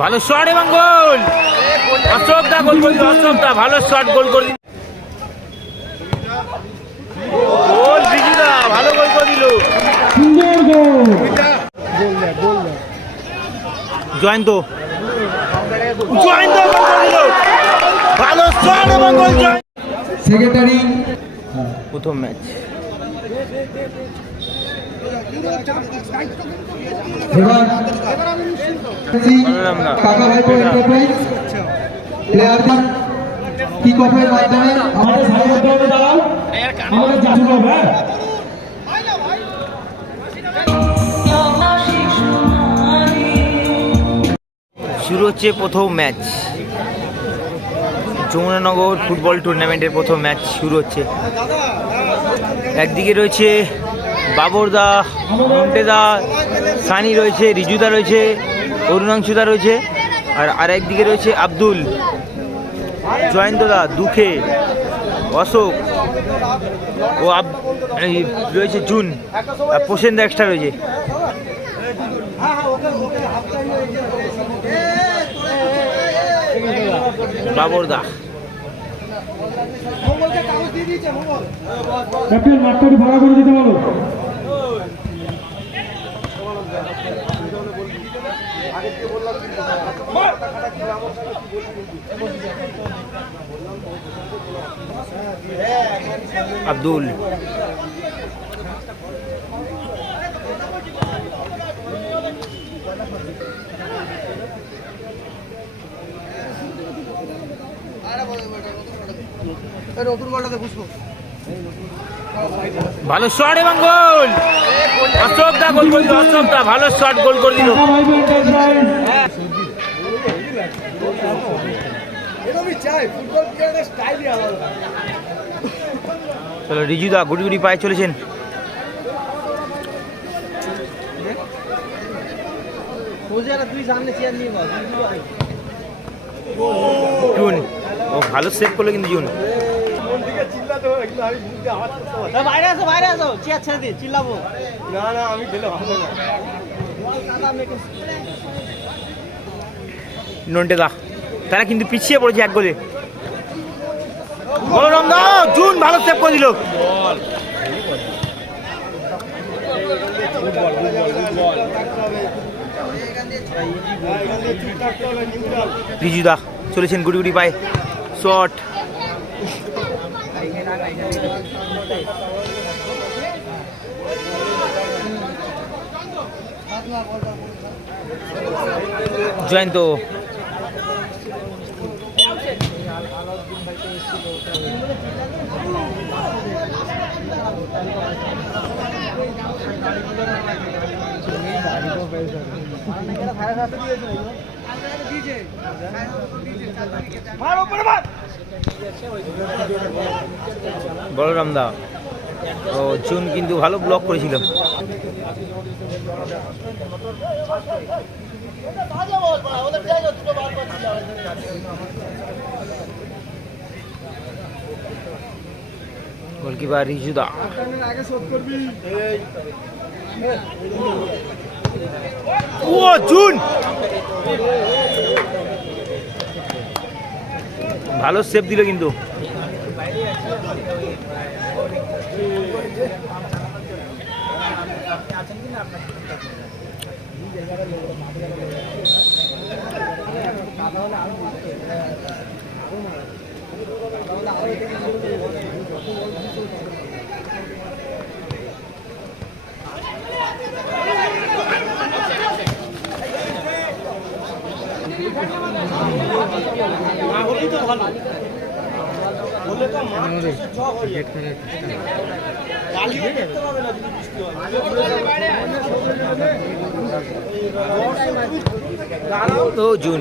ভালো শট এবং গোল। অশোক দা গোল করে দিল অশোক দা ভালো শট গোল করে দিল গোল বিজুদা ভালো গোল করে দিল সুন্দর গোল জয়ন্ত। জয়ন্ত গোল করে দিল ভালো শট এবং গোল সেক্রেটারি। প্রথম ম্যাচ। কাকা ভাইপো এন্টারপ্রাইজ প্লেয়ারদের কিক অফের মাধ্যমে আমাদের সারিবদ্ধভাবে দাঁড়াও আমাদের চালু করবে হ্যাঁ? শুরু হচ্ছে প্রথম ম্যাচ। যমুনানগর ফুটবল টুর্নামেন্টের প্রথম ম্যাচ শুরু হচ্ছে। একদিকে রয়েছে বাবরদা মন্টেদা সানি রয়েছে রিজুদা রয়েছে, অরুণাংশুদা রয়েছে, আর আরেকদিকে রয়েছে আব্দুল জয়ন্তদা দুঃখে, অশোক, ও আব রয়েছে জুন, আর প্রসেনদা এক্সট্রা রয়েছে। বাবরদা। ক্যাপ্টেন মাঠটা একটু ভাড়া করে দিতে বলো। আব্দুল। নতুন বলটাতে বুঝব ভালো শট এবং গোল। অশোক দা গোল করে দিল অশোক দা ভালো শট গোল করে দিল। কাকা ভাইপো এন্টারপ্রাইজ এরকমই চাই ফুটবল প্লেয়ারের স্টাইলই আলাদা। চলো রিজুদা গুড়ি গুড়ি পায়ে চলেছেন। তুই সামনে চেয়ার নিয়ে ও ভালো সেভ করল কিন্তু জুন বাইরে আসো বাইরে আসো। চেয়ার ছেড়ে দিয়ে চিল্লাবো। না না আমি খেলে ভালো না। নন্টে দা তারা কিন্তু পিছিয়ে পড়েছে এক গোলে। জুন ভালো সেভ করে দিল। রিজুদা চলেছেন গুড়ি গুড়ি পায়ে। শট জয়ন্ত বলরাম দা ও জুন কিন্তু ভালো ব্লক করেছিল। গোলকিপার রিজুদা ও জুন ভালো সেভ দিল কিন্তু। জুন।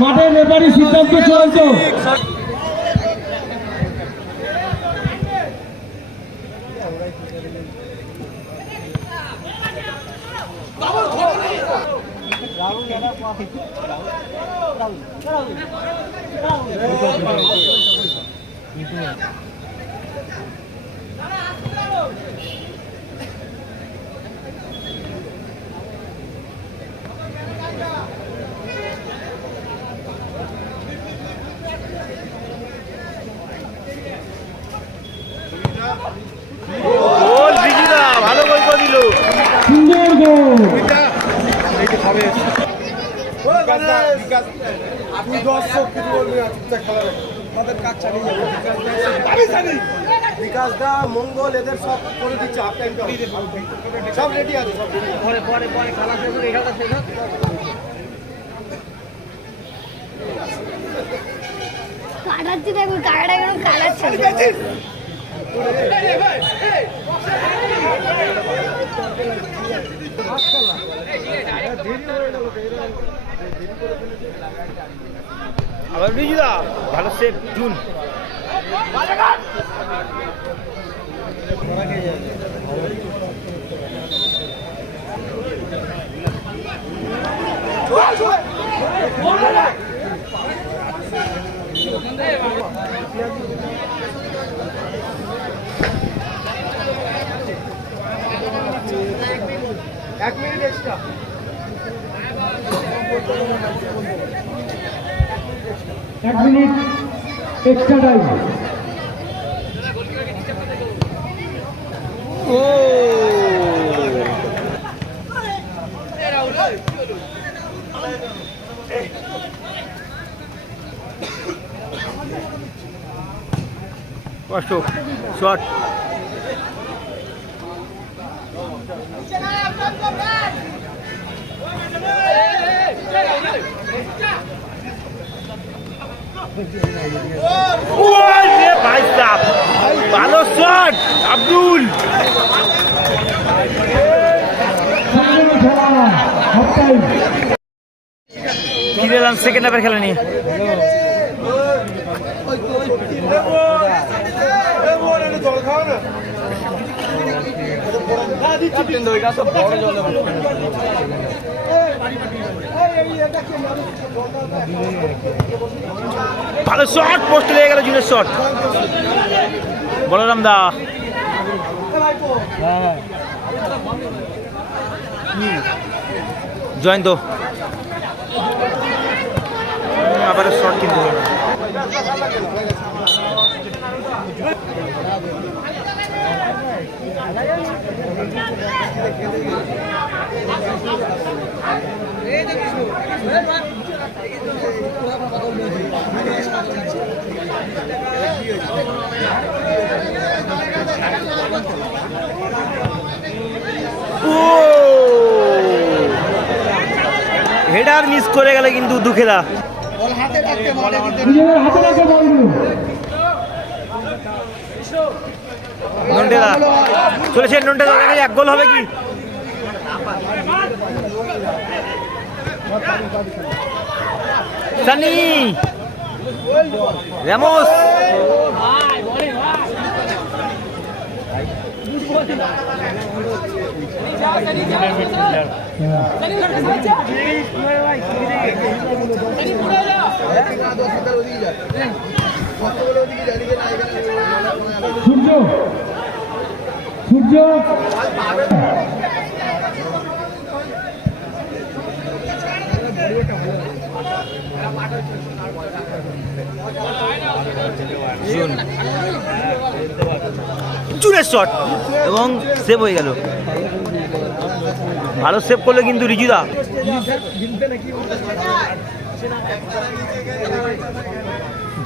মাঠের রেফারি সিদ্ধান্ত চূড়ান্ত। 放一个。বিকাশ দা মঙ্গল এদের সব করে দিচ্ছে হাফ টাইম সব রেডি আছে সব পরে পরে পরে খেলা শেষ হোক, এই শেষ হোক। কাটাচ্ছি কেন কাটাচ্ছে আবার ভালো সেভ জুন। এক মিনিট এক্সট্রা এক মিনিট। এক্সট্রা টাইম ও কষ্ট শট ভালো শট আব্দুল ফিরে এলাম সেকেন্ড হাফের খেলা নিয়ে? ভালো শট পোস্ট লেগে গেল জুনের শট বলরাম দা। জয়ন্ত। আবার শট কিন্তু। হেডার মিস করে গেলে কিন্তু দুঃখেরা। হাতে নন্টেদা চলেছে নন্টেদা দেখা এক গোল হবে কি সানি রেমোস সূর্য সূর্য জুন জুনের শট এবং সেভ হয়ে গেল। ভালো সেভ করল কিন্তু রিজুদা।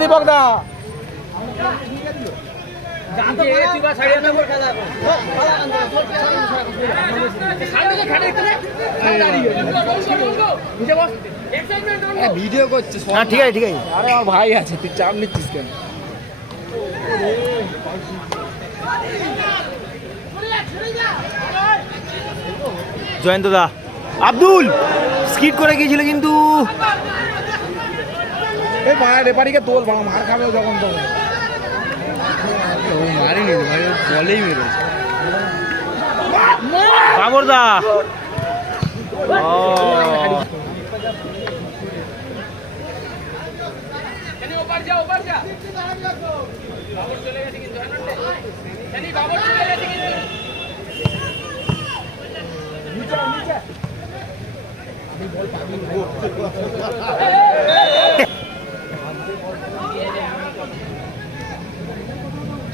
দীপক দা। ভিডিও করছে না ঠিক আছে ঠিক আছে। আরে আমার ভাই আছে তুই চাপ নিচ্ছিস কেন? জয়ন্ত দা। আব্দুল স্কিট করে গিয়েছিল কিন্তু। এই মায়ের রেপারিকে তোল বাবা মার খাবে যখন তখন। ও মারিনি ভাই বলেই মেরেছে। বাবর দা ও।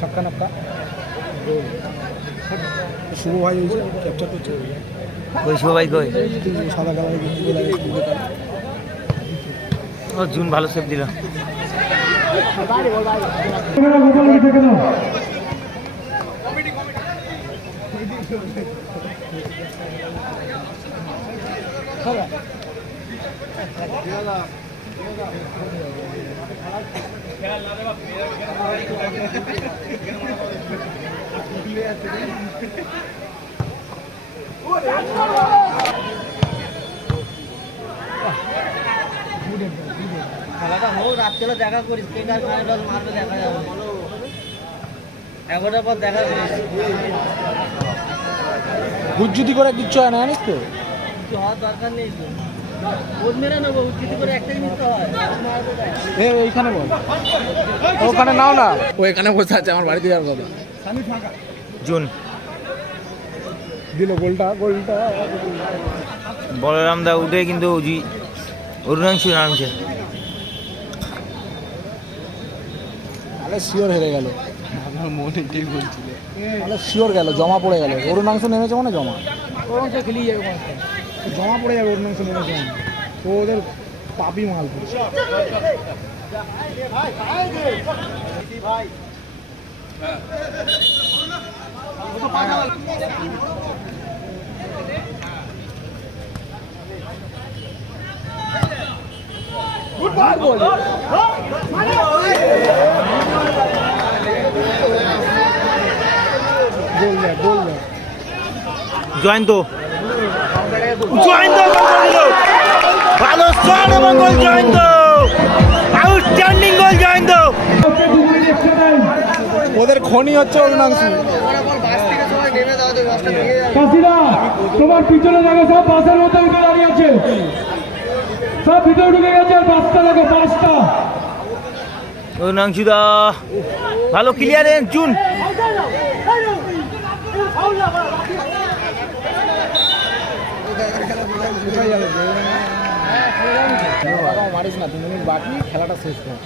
ছক্কা নক্কা শুভ ভাই ক্যাপচার করছে কই সবাই কই সাদা কালার ও জুন ভালো সেভ দিল খেলাটা হোক রাত্রে দেখা করিস কে কার কানে রস মারবে দেখা যাবে। এগারোটার পর দেখা করিস। গুজ্জুতি করে কিচ্ছু হয় না জানিস তো? কিছু হওয়ার দরকার নেই তো। হয়। এইখানে বল। ওখানে নাও না। ও এখানে বসে আছে আমার বাড়িতে যাওয়ার কথা। জুন। দিল গোলটা গোলটা। বলরাম দা উঠে কিন্তু জি অরুণাংশু নামছে। তাহলে শিওর হেরে গেল। আমার মনে ঠিক বলছিল। তাহলে শিওর গেল জমা পড়ে গেল। অরুণাংশ নেমেছে মানে জমা। অরুণাংশ খেলেই যাবে জমা পড়ে যাবে নেমেছে মানে তো ওদের পাপি মাল গোল দেয় গোল দেয় জয়ন্ত ভালো শট এবং goal Jayanta. Outstanding goal Jayanta. ওদের খনি হচ্ছে অরুণাংশ। তোমার পিছনে দেখো সব বাসের মধ্যে উঠে দাঁড়িয়ে আছে। সব ভিতরে ঢুকে গেছে আর বাসটা দেখো বাসটা। অরুণাংশু দা ভালো ক্লিয়ারেন্স জুন। কোথায় যাবে মারিস না দু মিনিট বাকি খেলাটা শেষ কর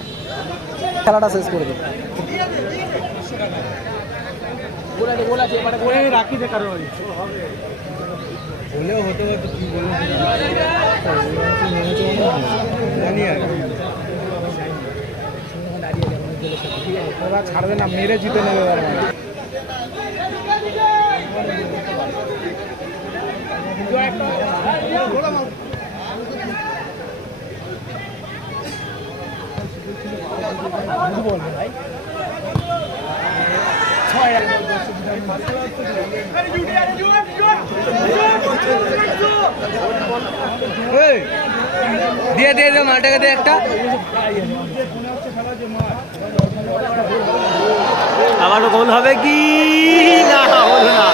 খেলাটা শেষ করে দে হলেও হতে হতে কি বলব। জানি আর ওরা ছাড়বে না মেরে জিতে নেবে এবার মানে। দিয়ে দিয়ে দিয়ে মালটাকে দিয়ে একটা। আবারও গোল হবে কি? না হলো না।